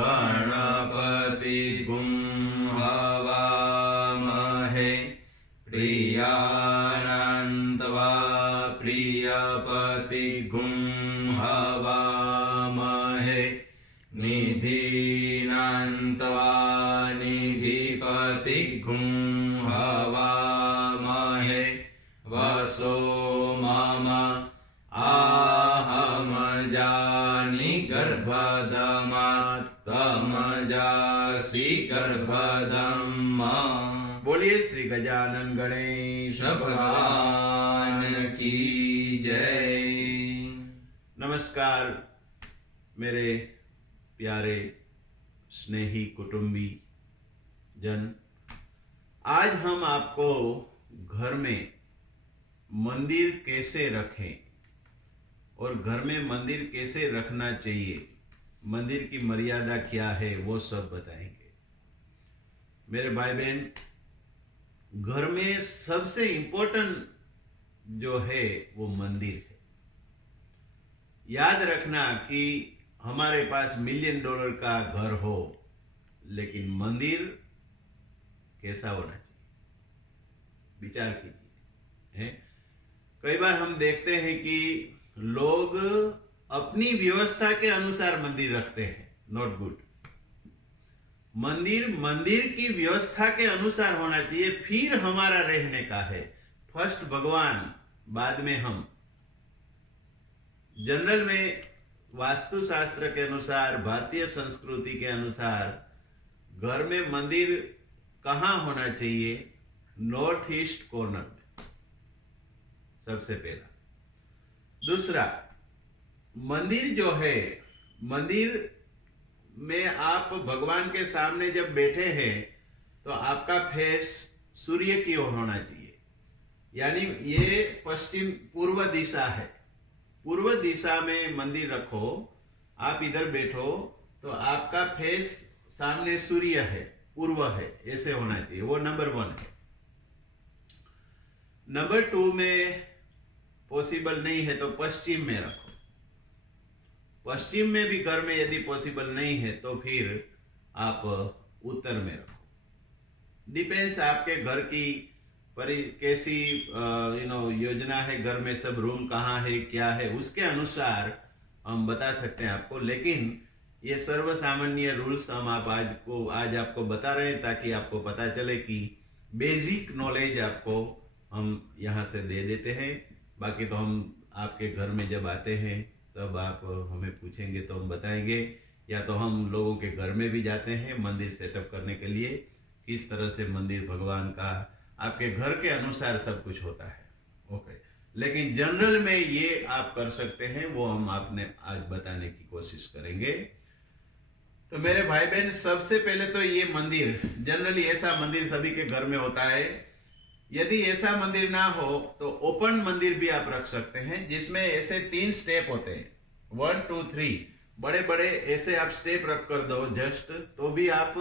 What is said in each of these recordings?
गणपतिगुं हवामहे प्रियानन्त्वा प्रियपतिगुं हवामहे निधिनन्त्वा निधिपतिगुं हवामहे वसो मम आहमजानि गर्भदमात् तमजासि गर्भदम्। बोलिए श्री गजानन गणेश भगवान की जय। नमस्कार मेरे प्यारे स्नेही कुटुंबी जन, आज हम आपको घर में मंदिर कैसे रखें और घर में मंदिर कैसे रखना चाहिए, मंदिर की मर्यादा क्या है, वो सब बताएंगे। मेरे भाई बहन, घर में सबसे इंपॉर्टेंट जो है वो मंदिर है। याद रखना कि हमारे पास $1 मिलियन का घर हो, लेकिन मंदिर कैसा होना चाहिए, विचार कीजिए। कई बार हम देखते हैं कि लोग अपनी व्यवस्था के अनुसार मंदिर रखते हैं, नॉट गुड। मंदिर की व्यवस्था के अनुसार होना चाहिए, फिर हमारा रहने का है। फर्स्ट भगवान, बाद में हम। जनरल में वास्तुशास्त्र के अनुसार, भारतीय संस्कृति के अनुसार घर में मंदिर कहाँ होना चाहिए? नॉर्थ ईस्ट कॉर्नर में, सबसे पहला। दूसरा, मंदिर जो है, मंदिर में आप भगवान के सामने जब बैठे हैं तो आपका फेस सूर्य की ओर होना चाहिए, यानी ये पूर्व दिशा है। पूर्व दिशा में मंदिर रखो, आप इधर बैठो तो आपका फेस सामने सूर्य है, पूर्व है, ऐसे होना चाहिए। वो नंबर 1 है। नंबर 2 में पॉसिबल नहीं है तो पश्चिम में रखो। पश्चिम में भी घर में यदि पॉसिबल नहीं है तो फिर आप उत्तर में रखो। डिपेंड्स आपके घर की कैसी योजना है, घर में सब रूम कहाँ है, क्या है, उसके अनुसार हम बता सकते हैं आपको। लेकिन ये सर्वसामान्य रूल्स हम आज आपको बता रहे हैं, ताकि आपको पता चले कि बेसिक नॉलेज आपको हम यहाँ से दे देते हैं। बाकी तो हम आपके घर में जब आते हैं तब आप हमें पूछेंगे तो हम बताएंगे, या तो हम लोगों के घर में भी जाते हैं मंदिर सेटअप करने के लिए, किस तरह से मंदिर भगवान का आपके घर के अनुसार सब कुछ होता है। ओके, लेकिन जनरल में ये आप कर सकते हैं, वो हम आपने आज बताने की कोशिश करेंगे। तो मेरे भाई बहन, सबसे पहले तो ये मंदिर, जनरली ऐसा मंदिर सभी के घर में होता है। यदि ऐसा मंदिर ना हो तो ओपन मंदिर भी आप रख सकते हैं, जिसमें ऐसे 3 स्टेप होते हैं, 1 2 3, बड़े बड़े ऐसे आप स्टेप रख कर दो जस्ट, तो भी आप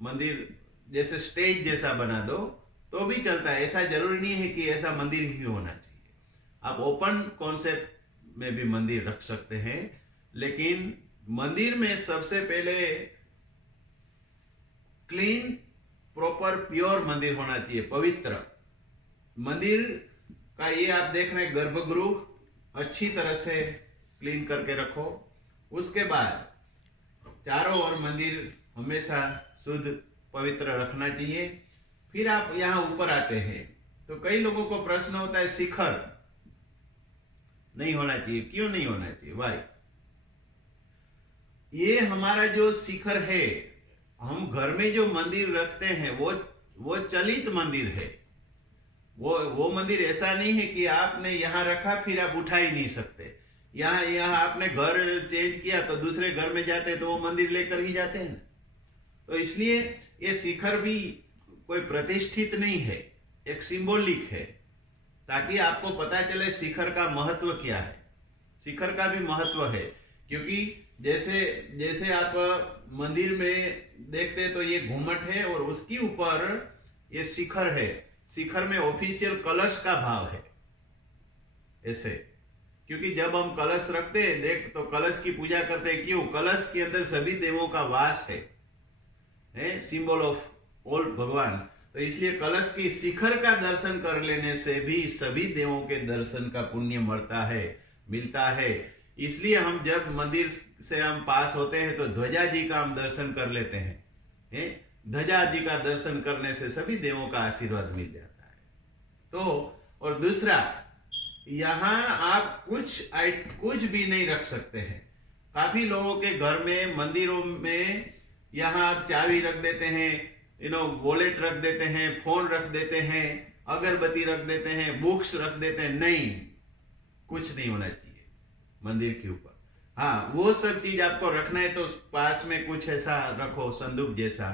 मंदिर जैसे स्टेज जैसा बना दो तो भी चलता है। ऐसा जरूरी नहीं है कि ऐसा मंदिर ही होना चाहिए। आप ओपन कॉन्सेप्ट में भी मंदिर रख सकते हैं, लेकिन मंदिर में सबसे पहले क्लीन, प्रॉपर, प्योर मंदिर होना चाहिए, पवित्र मंदिर का। ये आप देख रहे हैं, गर्भगृह अच्छी तरह से क्लीन करके रखो। उसके बाद चारों ओर मंदिर हमेशा शुद्ध पवित्र रखना चाहिए। फिर आप यहाँ ऊपर आते हैं तो कई लोगों को प्रश्न होता है, शिखर नहीं होना चाहिए। क्यों नहीं होना चाहिए? वाई? ये हमारा जो शिखर है, हम घर में जो मंदिर रखते हैं वो चलित मंदिर है। वो मंदिर ऐसा नहीं है कि आपने यहाँ रखा फिर आप उठा ही नहीं सकते। यहाँ आपने घर चेंज किया तो दूसरे घर में जाते तो वो मंदिर लेकर ही जाते हैं। तो इसलिए ये शिखर भी कोई प्रतिष्ठित नहीं है, एक सिंबॉलिक है, ताकि आपको पता चले शिखर का महत्व क्या है। शिखर का भी महत्व है, क्योंकि जैसे आप मंदिर में देखते तो ये घूमट है और उसके ऊपर ये शिखर है। शिखर में ऑफिशियल कलश का भाव है। ऐसे क्योंकि जब हम कलश रखते हैं देख तो कलश की पूजा करते हैं, क्यों? कलश के अंदर सभी देवों का वास है सिंबल ऑफ ऑल भगवान। तो इसलिए कलश की शिखर का दर्शन कर लेने से भी सभी देवों के दर्शन का पुण्य मिलता है। इसलिए हम जब मंदिर से हम पास होते हैं तो ध्वजा जी का हम दर्शन कर लेते हैं। ध्वजा जी का दर्शन करने से सभी देवों का आशीर्वाद मिल जाता है। तो और दूसरा, यहाँ आप कुछ भी नहीं रख सकते हैं। काफी लोगों के घर में, मंदिरों में यहाँ आप चाबी रख देते हैं, वॉलेट रख देते हैं, फोन रख देते हैं, अगरबत्ती रख देते हैं, बुक्स रख देते हैं। नहीं, कुछ नहीं होना चाहिए मंदिर के ऊपर। हाँ, वो सब चीज आपको रखना है तो पास में कुछ ऐसा रखो, संदूक जैसा,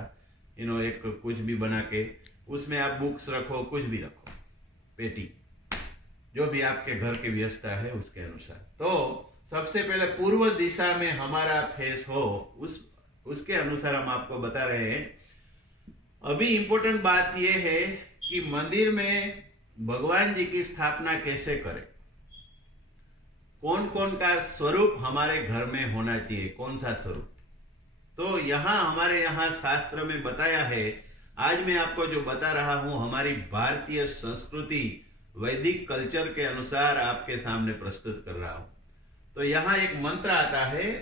एक कुछ भी बना के उसमें आप बुक्स रखो, कुछ भी रखो, पेटी, जो भी आपके घर की व्यवस्था है उसके अनुसार। तो सबसे पहले पूर्व दिशा में हमारा फेस हो, उसके अनुसार हम आपको बता रहे हैं। अभी इंपॉर्टेंट बात यह है कि मंदिर में भगवान जी की स्थापना कैसे करें, कौन कौन का स्वरूप हमारे घर में होना चाहिए, कौन सा स्वरूप। तो हमारे यहाँ शास्त्र में बताया है। आज मैं आपको जो बता रहा हूं हमारी भारतीय संस्कृति वैदिक कल्चर के अनुसार आपके सामने प्रस्तुत कर रहा हूं। तो यहाँ एक मंत्र आता है,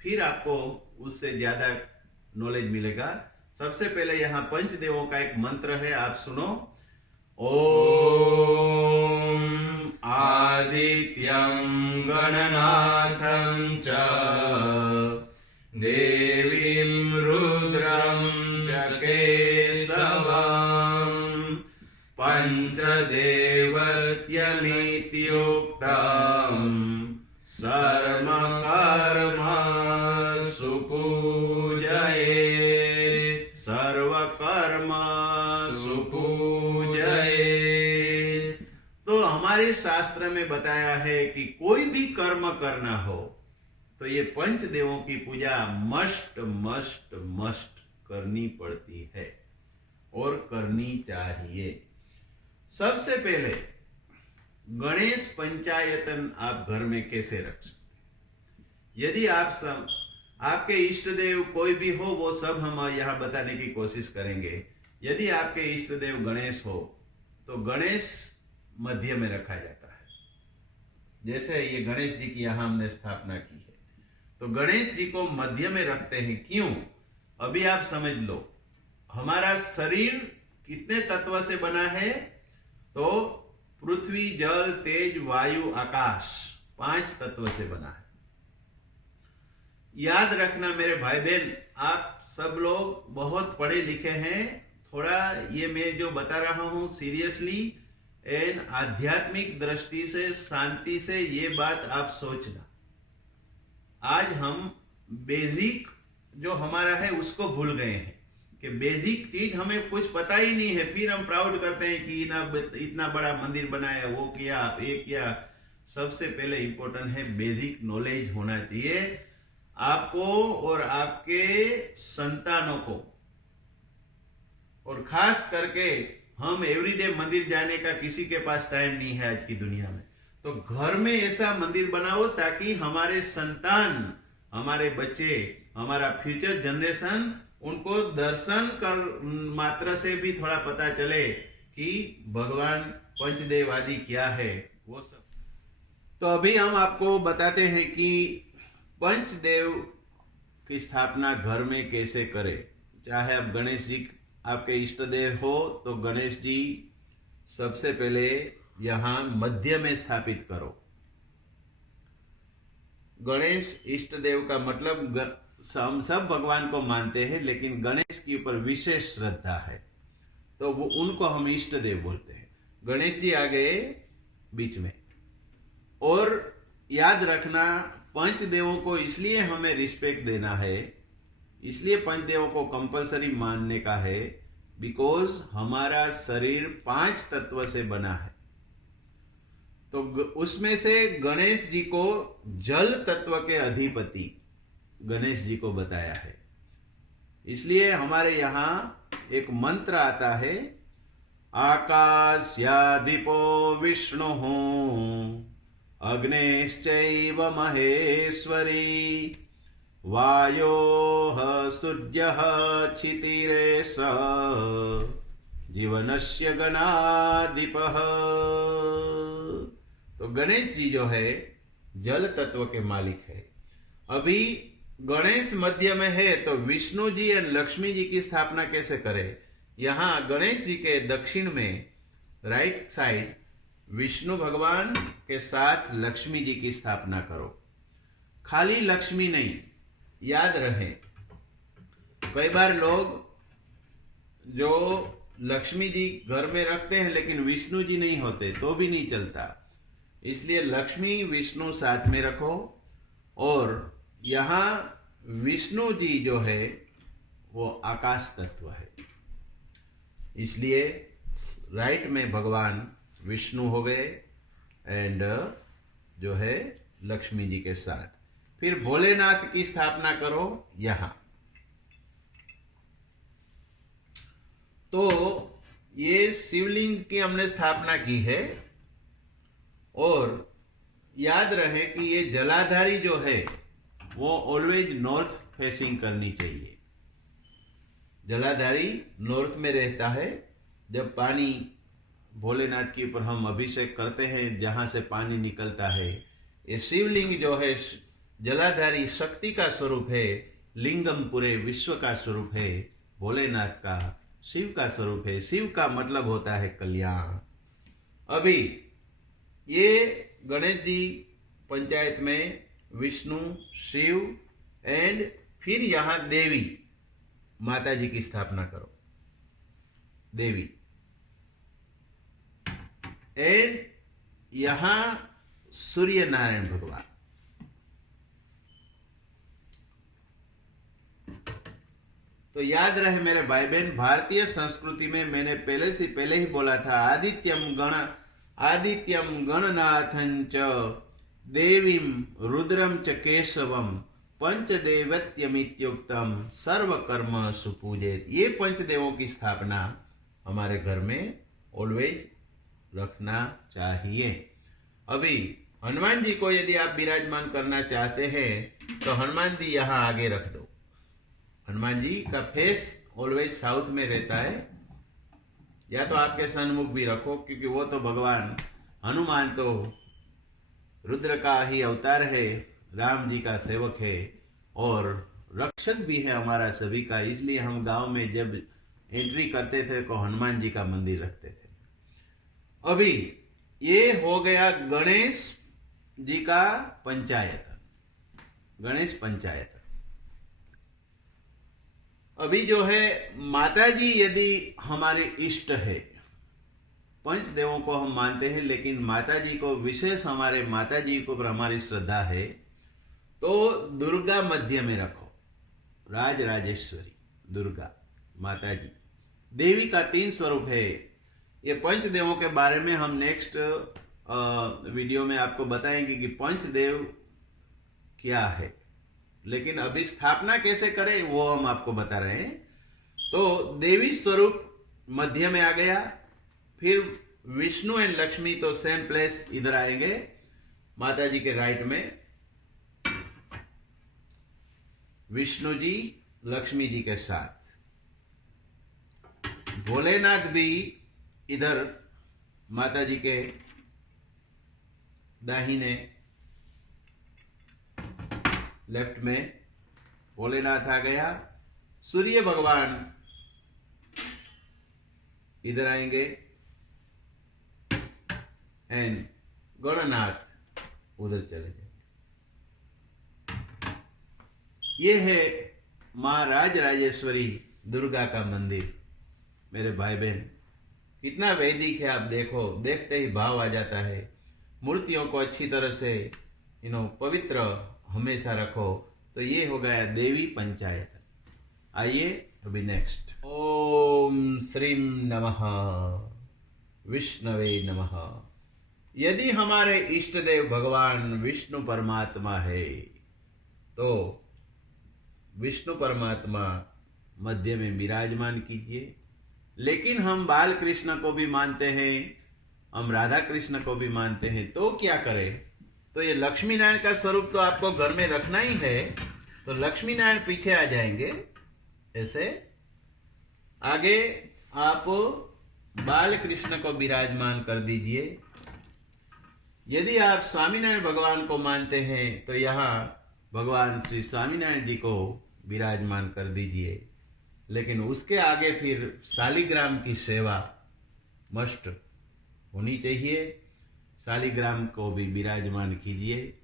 फिर आपको उससे ज्यादा नॉलेज मिलेगा। सबसे पहले यहाँ पंचदेवों का एक मंत्र है, आप सुनो। ओम आदित्यं गणनाथं च देवीं रुद्रं च केशवं पंचदेवत्यमित्युक्तं सर्वकर्म सुपूजये, सर्वकर्म सुपूजये। तो हमारे शास्त्र में बताया है कि कोई भी कर्म करना हो तो ये पंच देवों की पूजा मस्ट मस्ट मस्ट करनी पड़ती है और करनी चाहिए। सबसे पहले गणेश पंचायतन आप घर में कैसे रख सकते। यदि आपके इष्ट देव कोई भी हो, वो सब हम यहाँ बताने की कोशिश करेंगे। यदि आपके इष्ट देव गणेश हो तो गणेश मध्य में रखा जाता है। जैसे ये गणेश जी की यहाँ हमने स्थापना की है, तो गणेश जी को मध्य में रखते हैं। क्यों? अभी आप समझ लो, हमारा शरीर कितने तत्व से बना है? तो पृथ्वी, जल, तेज, वायु, आकाश, 5 तत्व से बना है। याद रखना मेरे भाई बहन, आप सब लोग बहुत पढ़े लिखे हैं। थोड़ा ये मैं जो बता रहा हूं सीरियसली एंड आध्यात्मिक दृष्टि से, शांति से ये बात आप सोचना। आज हम बेसिक जो हमारा है उसको भूल गए हैं कि बेसिक चीज हमें कुछ पता ही नहीं है। फिर हम प्राउड करते हैं कि इतना बड़ा मंदिर बनाया, वो किया, ये किया। सबसे पहले इंपॉर्टेंट है बेसिक नॉलेज होना चाहिए आपको और आपके संतानों को। और खास करके हम एवरीडे मंदिर जाने का किसी के पास टाइम नहीं है आज की दुनिया में। तो घर में ऐसा मंदिर बनाओ ताकि हमारे संतान, हमारे बच्चे, हमारा फ्यूचर जनरेशन, उनको दर्शन कर मात्र से भी थोड़ा पता चले कि भगवान पंचदेव आदि क्या है वो सब। तो अभी हम आपको बताते हैं कि पंचदेव की स्थापना घर में कैसे करें। चाहे आप गणेश जी आपके इष्ट देव हो तो गणेश जी सबसे पहले यहां मध्य में स्थापित करो। गणेश इष्ट देव का मतलब हम सब भगवान को मानते हैं, लेकिन गणेश के ऊपर विशेष श्रद्धा है तो वो उनको हम इष्ट देव बोलते हैं। गणेश जी आ गए बीच में। और याद रखना, पंचदेवों को इसलिए हमें रिस्पेक्ट देना है, इसलिए पंचदेवों को कंपलसरी मानने का है, बिकॉज हमारा शरीर 5 तत्व से बना है। तो उसमें से गणेश जी को जल तत्व के अधिपति गणेश जी को बताया है। इसलिए हमारे यहाँ एक मंत्र आता है, आकाशयादिपो विष्णुः अग्नेश्चैव महेश्वरी वायोः सूर्यः क्षितिरेष जीवनस्य गणाधिपः। तो गणेश जी जो है जल तत्व के मालिक है। अभी गणेश मध्य में है तो विष्णु जी और लक्ष्मी जी की स्थापना कैसे करें? यहाँ गणेश जी के दक्षिण में राइट साइड विष्णु भगवान के साथ लक्ष्मी जी की स्थापना करो। खाली लक्ष्मी नहीं, याद रहे कई बार लोग जो लक्ष्मी जी घर में रखते हैं लेकिन विष्णु जी नहीं होते तो भी नहीं चलता, इसलिए लक्ष्मी विष्णु साथ में रखो। और यहाँ विष्णु जी जो है वो आकाश तत्व है, इसलिए राइट में भगवान विष्णु हो गए एंड जो है लक्ष्मी जी के साथ। फिर भोलेनाथ की स्थापना करो यहां। तो ये शिवलिंग की हमने स्थापना की है। और याद रहे कि ये जलाधारी जो है वो ऑलवेज नॉर्थ फेसिंग करनी चाहिए। जलाधारी नॉर्थ में रहता है। जब पानी भोलेनाथ के ऊपर हम अभिषेक करते हैं, जहां से पानी निकलता है, ये शिवलिंग जो है जलाधारी शक्ति का स्वरूप है, लिंगम पूरे विश्व का स्वरूप है, भोलेनाथ का शिव का स्वरूप है। शिव का मतलब होता है कल्याण। अभी ये गणेश जी पंचायत में विष्णु, शिव एंड फिर यहां देवी माता जी की स्थापना करो, देवी एंड यहां सूर्य नारायण भगवान। तो याद रहे मेरे भाई बहन, भारतीय संस्कृति में मैंने पहले ही बोला था, आदित्यम गणनाथं च देवीं रुद्रम च केशवम पंचदेवत्यमित्युक्तम सर्वकर्म सुपूजेत। ये पंचदेवों की स्थापना हमारे घर में ऑलवेज रखना चाहिए। अभी हनुमान जी को यदि आप विराजमान करना चाहते हैं तो हनुमान जी यहां आगे रख दो। हनुमान जी का फेस ऑलवेज साउथ में रहता है, या तो आपके सन्मुख भी रखो, क्योंकि वो तो भगवान हनुमान तो रुद्र का ही अवतार है, राम जी का सेवक है और रक्षक भी है हमारा सभी का। इसलिए हम गांव में जब एंट्री करते थे तो हनुमान जी का मंदिर रखते थे। अभी ये हो गया गणेश जी का पंचायत, गणेश पंचायत। अभी जो है माता जी यदि हमारे इष्ट है, पंच देवों को हम मानते हैं लेकिन माता जी को विशेष, हमारे माता जी को पर हमारी श्रद्धा है, तो दुर्गा मध्य में रखो, राज राजेश्वरी दुर्गा माता जी। देवी का 3 स्वरूप है। ये पंच देवों के बारे में हम नेक्स्ट वीडियो में आपको बताएंगे कि पंच देव क्या है, लेकिन अभी स्थापना कैसे करें वो हम आपको बता रहे हैं। तो देवी स्वरूप मध्य में आ गया, फिर विष्णु एंड लक्ष्मी तो सेम प्लेस इधर आएंगे माता जी के राइट में, विष्णु जी लक्ष्मी जी के साथ, भोलेनाथ भी इधर माता जी के दाहिने लेफ्ट में भोलेनाथ आ गया, सूर्य भगवान इधर आएंगे एंड गणनाथ उधर चले जाएंगे। ये है मां राज राजेश्वरी दुर्गा का मंदिर। मेरे भाई बहन, कितना वैदिक है, आप देखो, देखते ही भाव आ जाता है। मूर्तियों को अच्छी तरह से पवित्र हमेशा रखो। तो ये हो गया देवी पंचायत। आइए अभी नेक्स्ट। ओम श्रीम नमः विष्णवे नमः। यदि हमारे इष्ट देव भगवान विष्णु परमात्मा है तो विष्णु परमात्मा मध्य में विराजमान कीजिए। लेकिन हम बाल कृष्ण को भी मानते हैं, हम राधा कृष्ण को भी मानते हैं, तो क्या करें? तो ये लक्ष्मी नारायण का स्वरूप तो आपको घर में रखना ही है। तो लक्ष्मी नारायण पीछे आ जाएंगे ऐसे। आगे आप बाल कृष्ण को विराजमान कर दीजिए। यदि आप स्वामीनारायण भगवान को मानते हैं तो यहाँ भगवान श्री स्वामीनारायण जी को विराजमान कर दीजिए। लेकिन उसके आगे फिर शालिग्राम की सेवा मस्ट होनी चाहिए। शालिग्राम को भी विराजमान कीजिए।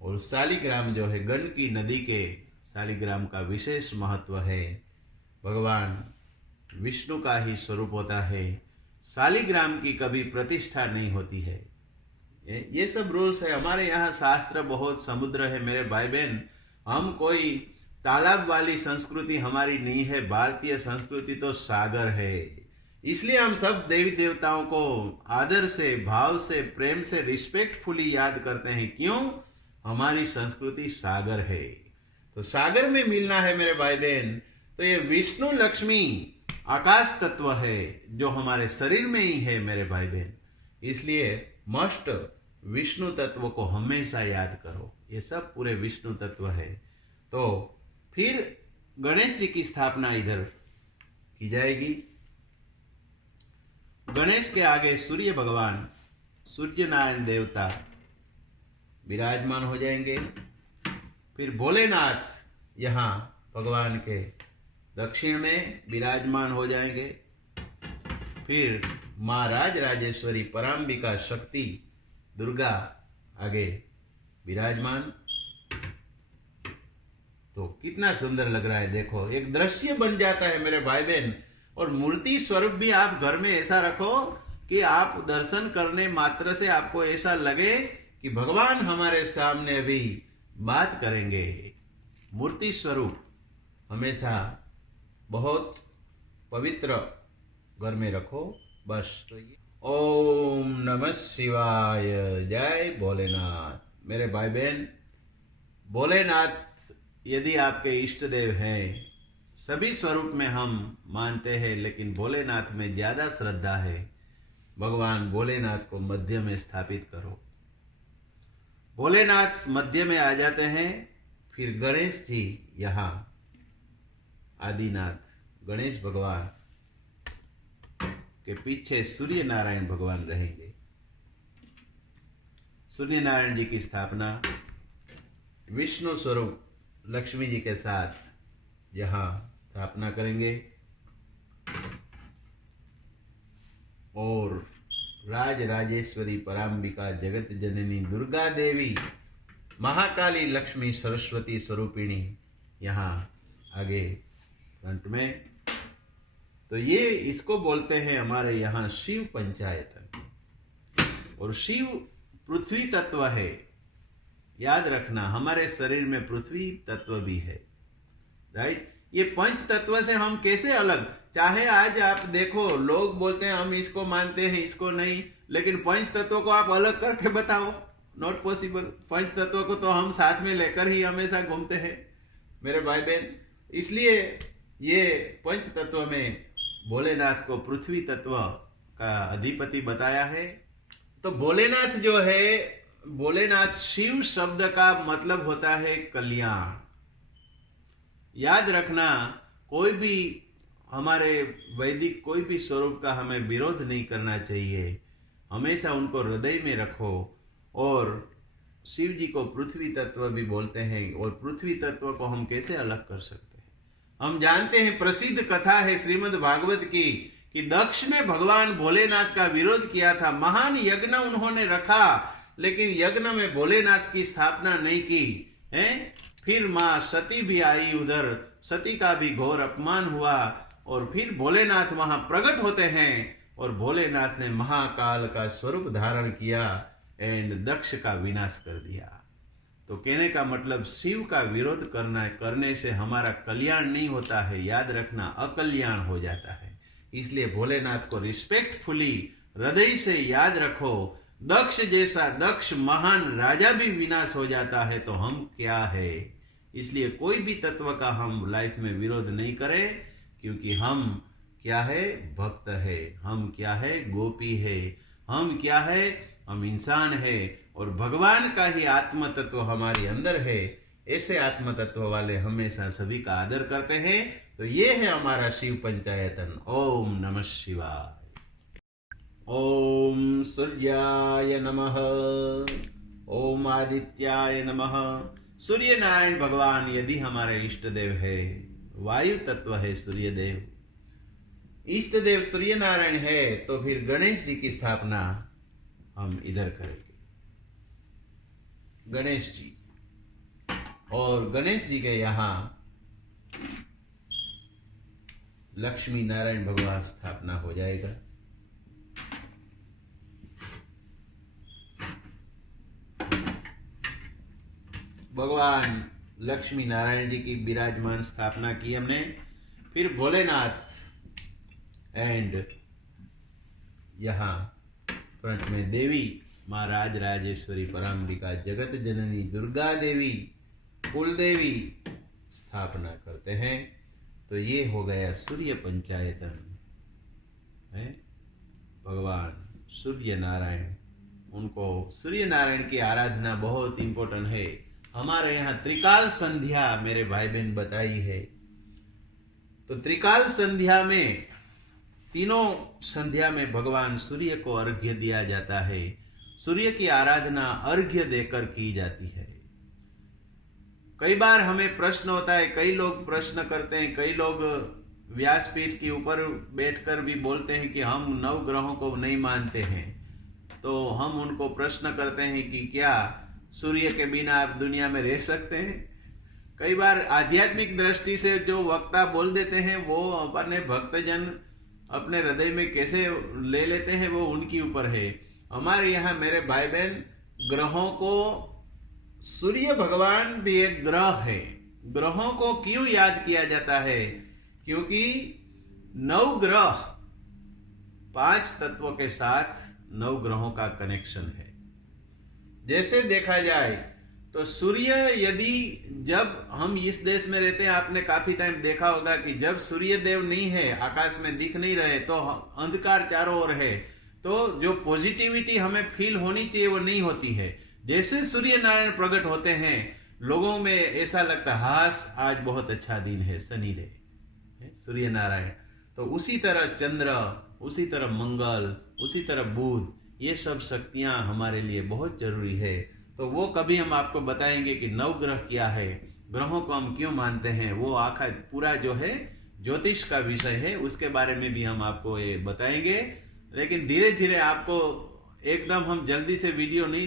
और शालिग्राम जो है, गंडकी नदी के शालिग्राम का विशेष महत्व है। भगवान विष्णु का ही स्वरूप होता है। शालिग्राम की कभी प्रतिष्ठा नहीं होती है। ये सब रूल्स है। हमारे यहाँ शास्त्र बहुत समुद्र है मेरे भाई बहन। हम कोई तालाब वाली संस्कृति हमारी नहीं है। भारतीय संस्कृति तो सागर है। इसलिए हम सब देवी देवताओं को आदर से, भाव से, प्रेम से, रिस्पेक्टफुली याद करते हैं। क्यों? हमारी संस्कृति सागर है। तो सागर में मिलना है मेरे भाई बहन। तो ये विष्णु लक्ष्मी आकाश तत्व है जो हमारे शरीर में ही है मेरे भाई बहन। इसलिए मस्ट विष्णु तत्व को हमेशा याद करो। ये सब पूरे विष्णु तत्व है। तो फिर गणेश जी की स्थापना इधर की जाएगी। गणेश के आगे सूर्य भगवान, सूर्य नारायण देवता विराजमान हो जाएंगे। फिर भोलेनाथ यहाँ भगवान के दक्षिण में विराजमान हो जाएंगे। फिर माँ राज राजेश्वरी पराम्बिका शक्ति दुर्गा आगे विराजमान। तो कितना सुंदर लग रहा है, देखो एक दृश्य बन जाता है मेरे भाई बहन। और मूर्ति स्वरूप भी आप घर में ऐसा रखो कि आप दर्शन करने मात्र से आपको ऐसा लगे कि भगवान हमारे सामने अभी बात करेंगे। मूर्ति स्वरूप हमेशा बहुत पवित्र घर में रखो। बस तो ये। ओम नमः शिवाय। जय भोलेनाथ। मेरे भाई बहन, भोलेनाथ यदि आपके इष्ट देव हैं, सभी स्वरूप में हम मानते हैं, लेकिन भोलेनाथ में ज्यादा श्रद्धा है। भगवान भोलेनाथ को मध्य में स्थापित करो। भोलेनाथ मध्य में आ जाते हैं। फिर गणेश जी यहाँ आदिनाथ गणेश भगवान के पीछे सूर्य नारायण भगवान रहेंगे। सूर्य नारायण जी की स्थापना विष्णु स्वरूप लक्ष्मी जी के साथ यहाँ स्थापना करेंगे। और राज राजेश्वरी पराम्बिका जगत जननी दुर्गा देवी महाकाली लक्ष्मी सरस्वती स्वरूपिणी यहाँ आगे फ्रंट में। तो ये इसको बोलते हैं हमारे यहाँ शिव पंचायतन। और शिव पृथ्वी तत्व है। याद रखना, हमारे शरीर में पृथ्वी तत्व भी है। राइट। ये पंच तत्व से हम कैसे अलग, चाहे आज आप देखो लोग बोलते हैं हम इसको मानते हैं इसको नहीं, लेकिन पंच तत्व को आप अलग करके बताओ, नॉट पॉसिबल। पंच तत्व को तो हम साथ में लेकर ही हमेशा घूमते हैं मेरे भाई बहन। इसलिए ये पंच तत्व में भोलेनाथ को पृथ्वी तत्व का अधिपति बताया है। तो भोलेनाथ जो है, भोलेनाथ शिव शब्द का मतलब होता है कल्याण। याद रखना, कोई भी हमारे वैदिक कोई भी स्वरूप का हमें विरोध नहीं करना चाहिए। हमेशा उनको हृदय में रखो। और शिव जी को पृथ्वी तत्व भी बोलते हैं। और पृथ्वी तत्व को हम कैसे अलग कर सकते हैं? हम जानते हैं, प्रसिद्ध कथा है श्रीमद् भागवत की कि दक्ष ने भगवान भोलेनाथ का विरोध किया था। महान यज्ञ उन्होंने रखा, लेकिन यज्ञ में भोलेनाथ की स्थापना नहीं की है। फिर माँ सती भी आई उधर, सती का भी घोर अपमान हुआ। और फिर भोलेनाथ वहां प्रकट होते हैं और भोलेनाथ ने महाकाल का स्वरूप धारण किया एंड दक्ष का विनाश कर दिया। तो कहने का मतलब शिव का विरोध करने से हमारा कल्याण नहीं होता है। याद रखना, अकल्याण हो जाता है। इसलिए भोलेनाथ को रिस्पेक्टफुली हृदय से याद रखो। दक्ष जैसा दक्ष महान राजा भी विनाश हो जाता है, तो हम क्या है? इसलिए कोई भी तत्व का हम लाइफ में विरोध नहीं करें, क्योंकि हम क्या है? भक्त है। हम क्या है? गोपी है। हम क्या है? हम इंसान है और भगवान का ही आत्म तत्व हमारे अंदर है। ऐसे आत्म तत्व वाले हमेशा सभी का आदर करते हैं। तो ये है हमारा शिव पंचायतन। ओम नमः शिवाय। ओम सूर्याय नमः। ओम आदित्याय नमः। सूर्य नारायण भगवान यदि हमारे इष्ट देव है, वायु तत्व है सूर्य देव, इष्ट देव सूर्य नारायण है, तो फिर गणेश जी की स्थापना हम इधर करेंगे। गणेश जी, और गणेश जी के यहां लक्ष्मी नारायण भगवान स्थापना हो जाएगा। भगवान लक्ष्मी नारायण जी की विराजमान स्थापना की हमने। फिर भोलेनाथ एंड यहाँ फ्रंट में देवी माँ राज राजेश्वरी पराम्बिका जगत जननी दुर्गा देवी कुल देवी स्थापना करते हैं। तो ये हो गया सूर्य पंचायतन है। भगवान सूर्य नारायण, उनको सूर्य नारायण की आराधना बहुत इंपॉर्टेंट है। हमारे यहाँ त्रिकाल संध्या मेरे भाई बहन बताई है। तो त्रिकाल संध्या में तीनों संध्या में भगवान सूर्य को अर्घ्य दिया जाता है। सूर्य की आराधना अर्घ्य देकर की जाती है। कई बार हमें प्रश्न होता है, कई लोग प्रश्न करते हैं, कई लोग व्यासपीठ के ऊपर बैठकर भी बोलते हैं कि हम नव ग्रहों को नहीं मानते हैं। तो हम उनको प्रश्न करते हैं कि क्या सूर्य के बिना आप दुनिया में रह सकते हैं? कई बार आध्यात्मिक दृष्टि से जो वक्ता बोल देते हैं वो अपने भक्तजन अपने हृदय में कैसे ले लेते हैं वो उनकी ऊपर है। हमारे यहाँ मेरे भाई बहन, ग्रहों को, सूर्य भगवान भी एक ग्रह है। ग्रहों को क्यों याद किया जाता है? क्योंकि 9 ग्रह 5 तत्वों के साथ 9 ग्रहों का कनेक्शन है। जैसे देखा जाए तो सूर्य, यदि जब हम इस देश में रहते हैं, आपने काफी टाइम देखा होगा कि जब सूर्य देव नहीं है, आकाश में दिख नहीं रहे, तो अंधकार चारों ओर है, तो जो पॉजिटिविटी हमें फील होनी चाहिए वो नहीं होती है। जैसे सूर्य नारायण प्रकट होते हैं, लोगों में ऐसा लगता है हास आज बहुत अच्छा दिन है, सनी डे, सूर्य नारायण। तो उसी तरह चंद्र, उसी तरह मंगल, उसी तरह बुध, ये सब शक्तियां हमारे लिए बहुत जरूरी है। तो वो कभी हम आपको बताएंगे कि नवग्रह क्या है, ग्रहों को हम क्यों मानते हैं, वो आखा पूरा जो है ज्योतिष का विषय है, उसके बारे में भी हम आपको ये बताएंगे। लेकिन धीरे धीरे आपको एकदम हम जल्दी से वीडियो नहीं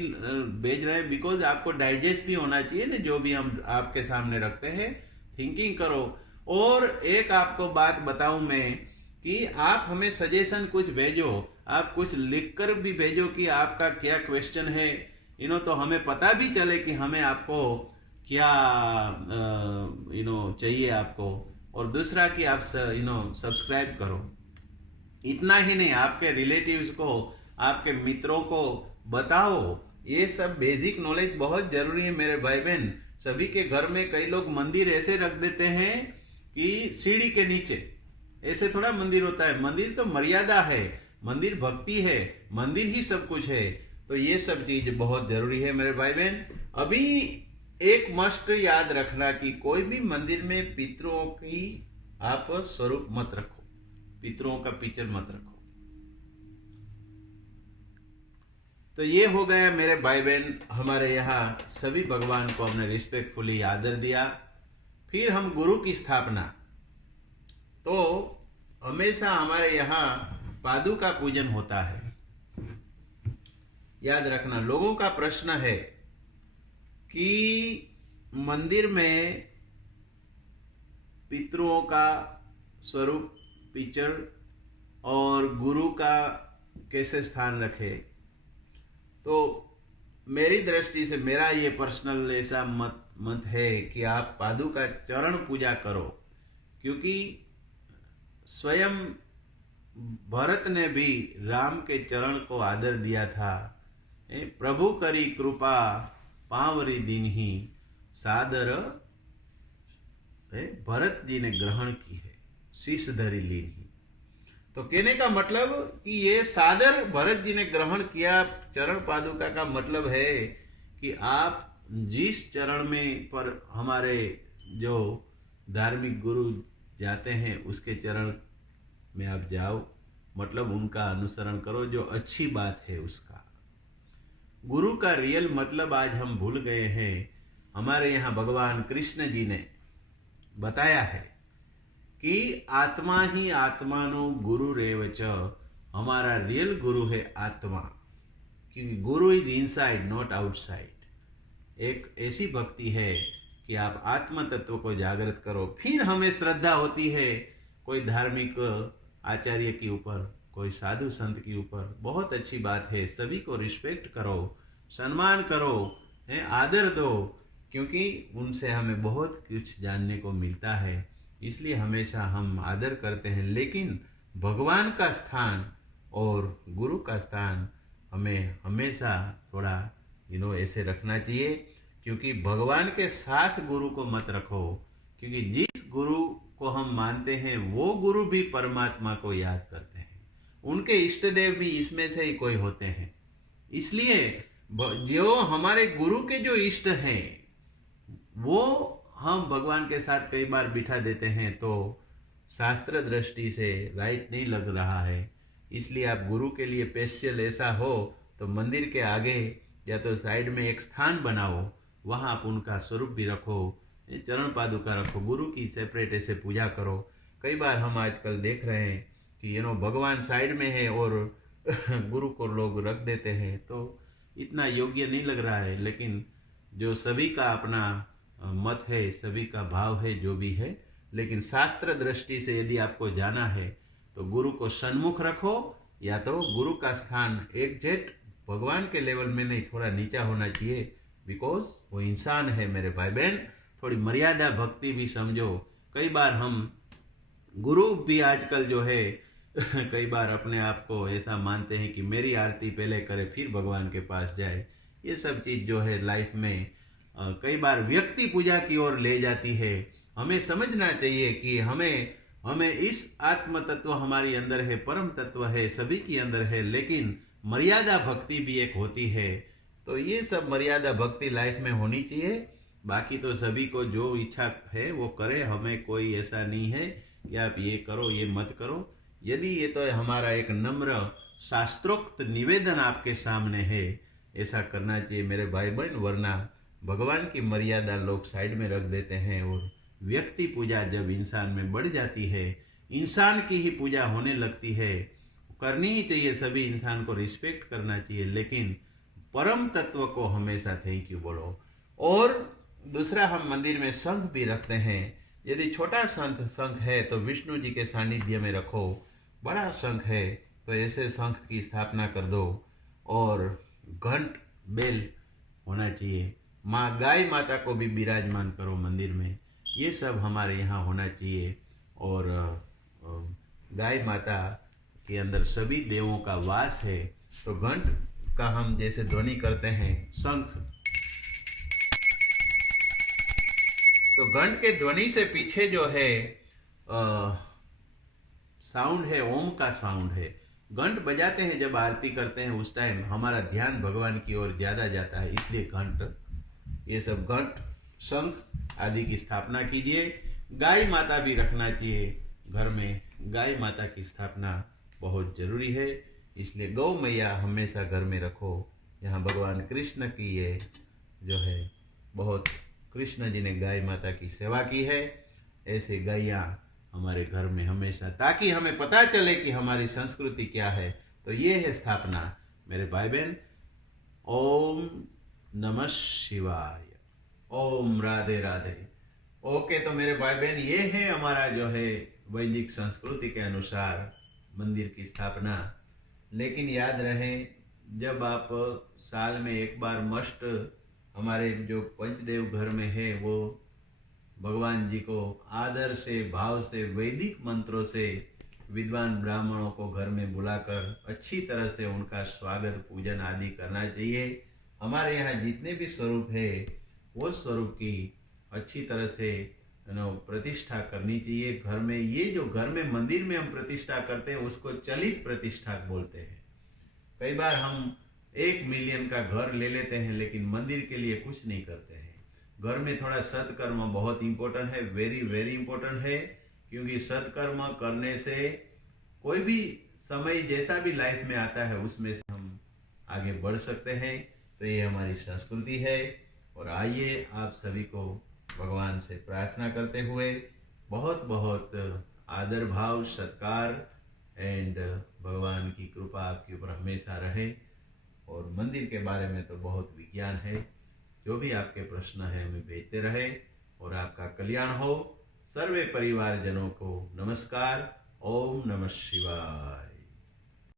भेज रहे हैं, बिकॉज आपको डाइजेस्ट भी होना चाहिए ना जो भी हम आपके सामने रखते हैं। थिंकिंग करो। और एक आपको बात बताऊं मैं कि आप हमें सजेशन कुछ भेजो, आप कुछ लिखकर भी भेजो कि आपका क्या क्वेश्चन है, तो हमें पता भी चले कि हमें आपको क्या चाहिए आपको। और दूसरा कि आप सब्सक्राइब करो। इतना ही नहीं, आपके रिलेटिव्स को, आपके मित्रों को बताओ। ये सब बेसिक नॉलेज बहुत जरूरी है मेरे भाई बहन। सभी के घर में कई लोग मंदिर ऐसे रख देते हैं कि सीढ़ी के नीचे, ऐसे थोड़ा मंदिर होता है। मंदिर तो मर्यादा है, मंदिर भक्ति है, मंदिर ही सब कुछ है। तो ये सब चीज बहुत जरूरी है मेरे भाई बहन। अभी एक मस्ट याद रखना कि कोई भी मंदिर में पितरों की आप स्वरूप मत रखो, पितरों का पिक्चर मत रखो। तो ये हो गया मेरे भाई बहन, हमारे यहाँ सभी भगवान को हमने रिस्पेक्टफुली आदर दिया। फिर हम गुरु की स्थापना, तो हमेशा हमारे यहाँ पादुका पूजन होता है। याद रखना, लोगों का प्रश्न है कि मंदिर में पितरों का स्वरूप पिक्चर और गुरु का कैसे स्थान रखे। तो मेरी दृष्टि से मेरा ये पर्सनल ऐसा मत है कि आप पादुका चरण पूजा करो, क्योंकि स्वयं भरत ने भी राम के चरण को आदर दिया था। प्रभु करी कृपा पांवरी दिन ही सादर भरत जी ने ग्रहण की है, शीश धरी लीन ही। तो कहने का मतलब कि ये सादर भरत जी ने ग्रहण किया चरण पादुका का मतलब है कि आप जिस चरण में पर हमारे जो धार्मिक गुरु जाते हैं उसके चरण में आप जाओ, मतलब उनका अनुसरण करो, जो अच्छी बात है उसका। गुरु का रियल मतलब आज हम भूल गए हैं। हमारे यहाँ भगवान कृष्ण जी ने बताया है कि आत्मा ही आत्मानो गुरु रेवच, हमारा रियल गुरु है आत्मा, क्योंकि गुरु इज इनसाइड नॉट आउटसाइड। एक ऐसी भक्ति है कि आप आत्म तत्व को जागृत करो, फिर हमें श्रद्धा होती है कोई धार्मिक आचार्य के ऊपर, कोई साधु संत के ऊपर। बहुत अच्छी बात है, सभी को रिस्पेक्ट करो, सम्मान करो, आदर दो, क्योंकि उनसे हमें बहुत कुछ जानने को मिलता है, इसलिए हमेशा हम आदर करते हैं। लेकिन भगवान का स्थान और गुरु का स्थान हमें हमेशा थोड़ा ऐसे रखना चाहिए, क्योंकि भगवान के साथ गुरु को मत रखो, क्योंकि जिस गुरु को हम मानते हैं वो गुरु भी परमात्मा को याद करते हैं, उनके इष्ट देव भी इसमें से ही कोई होते हैं। इसलिए जो हमारे गुरु के जो इष्ट हैं वो हम भगवान के साथ कई बार बिठा देते हैं, तो शास्त्र दृष्टि से राइट नहीं लग रहा है। इसलिए आप गुरु के लिए स्पेशल ऐसा हो तो मंदिर के आगे या तो साइड में एक स्थान बनाओ, वहाँ आप उनका स्वरूप भी रखो, चरण पादुका रखो, गुरु की सेपरेट ऐसे पूजा करो। कई बार हम आजकल देख रहे हैं कि भगवान साइड में है और गुरु को लोग रख देते हैं, तो इतना योग्य नहीं लग रहा है। लेकिन जो सभी का अपना मत है, सभी का भाव है, जो भी है, लेकिन शास्त्र दृष्टि से यदि आपको जाना है तो गुरु को सन्मुख रखो, या तो गुरु का स्थान एग्जैक्ट भगवान के लेवल में नहीं, थोड़ा नीचा होना चाहिए, बिकॉज वो इंसान है मेरे भाई बहन। थोड़ी मर्यादा भक्ति भी समझो। कई बार हम गुरु भी आजकल जो है कई बार अपने आप को ऐसा मानते हैं कि मेरी आरती पहले करे फिर भगवान के पास जाए। ये सब चीज़ जो है लाइफ में कई बार व्यक्ति पूजा की ओर ले जाती है। हमें समझना चाहिए कि हमें इस आत्म तत्व हमारी अंदर है, परम तत्व है, सभी के अंदर है, लेकिन मर्यादा भक्ति भी एक होती है। तो ये सब मर्यादा भक्ति लाइफ में होनी चाहिए। बाकी तो सभी को जो इच्छा है वो करे, हमें कोई ऐसा नहीं है कि आप ये करो ये मत करो। यदि ये तो हमारा एक नम्र शास्त्रोक्त निवेदन आपके सामने है, ऐसा करना चाहिए मेरे भाई बहन, वरना भगवान की मर्यादा लोग साइड में रख देते हैं और व्यक्ति पूजा जब इंसान में बढ़ जाती है, इंसान की ही पूजा होने लगती है। करनी ही चाहिए, सभी इंसान को रिस्पेक्ट करना चाहिए, लेकिन परम तत्व को हमेशा थैंक यू बोलो। और दूसरा, हम मंदिर में शंख भी रखते हैं। यदि छोटा शंख है तो विष्णु जी के सानिध्य में रखो, बड़ा शंख है तो ऐसे शंख की स्थापना कर दो। और घंट बेल होना चाहिए, माँ गाय माता को भी विराजमान करो मंदिर में, ये सब हमारे यहाँ होना चाहिए। और गाय माता के अंदर सभी देवों का वास है, तो घंट का हम जैसे ध्वनि करते हैं, शंख, तो घंट के ध्वनि से पीछे जो है साउंड है, ओम का साउंड है। घंट बजाते हैं जब आरती करते हैं, उस टाइम हमारा ध्यान भगवान की ओर ज्यादा जाता है, इसलिए घंट, ये सब घंट, शंख आदि की स्थापना कीजिए। गाय माता भी रखना चाहिए घर में, गाय माता की स्थापना बहुत जरूरी है, इसलिए गौ मैया हमेशा घर में रखो। यहाँ भगवान कृष्ण की ये जो है बहुत, कृष्ण जी ने गाय माता की सेवा की है, ऐसे गायियाँ हमारे घर में हमेशा, ताकि हमें पता चले कि हमारी संस्कृति क्या है। तो ये है स्थापना मेरे भाई बहन। ओम नमः शिवाय, ओम राधे राधे। ओके, तो मेरे भाई बहन, ये है हमारा जो है वैदिक संस्कृति के अनुसार मंदिर की स्थापना। लेकिन याद रहे, जब आप साल में एक बार मस्ट, हमारे जो पंचदेव घर में है, वो भगवान जी को आदर से, भाव से, वैदिक मंत्रों से विद्वान ब्राह्मणों को घर में बुलाकर अच्छी तरह से उनका स्वागत, पूजन आदि करना चाहिए। हमारे यहाँ जितने भी स्वरूप है वो स्वरूप की अच्छी तरह से प्रतिष्ठा करनी चाहिए घर में। ये जो घर में मंदिर में हम प्रतिष्ठा करते हैं उसको चलित प्रतिष्ठा बोलते हैं। कई बार हम 1 मिलियन का घर ले लेते हैं लेकिन मंदिर के लिए कुछ नहीं करते हैं। घर में थोड़ा सत्कर्म बहुत इंपॉर्टेंट है, वेरी वेरी इंपॉर्टेंट है, क्योंकि सत्कर्म करने से कोई भी समय जैसा भी लाइफ में आता है उसमें से हम आगे बढ़ सकते हैं। तो ये हमारी संस्कृति है। और आइए आप सभी को भगवान से प्रार्थना करते हुए बहुत बहुत आदर भाव सत्कार एंड भगवान की कृपा आपके ऊपर हमेशा रहे। और मंदिर के बारे में तो बहुत विज्ञान है, जो भी आपके प्रश्न हैं हमें भेजते रहे और आपका कल्याण हो। सर्वे परिवारजनों को नमस्कार। ओम नमः शिवाय।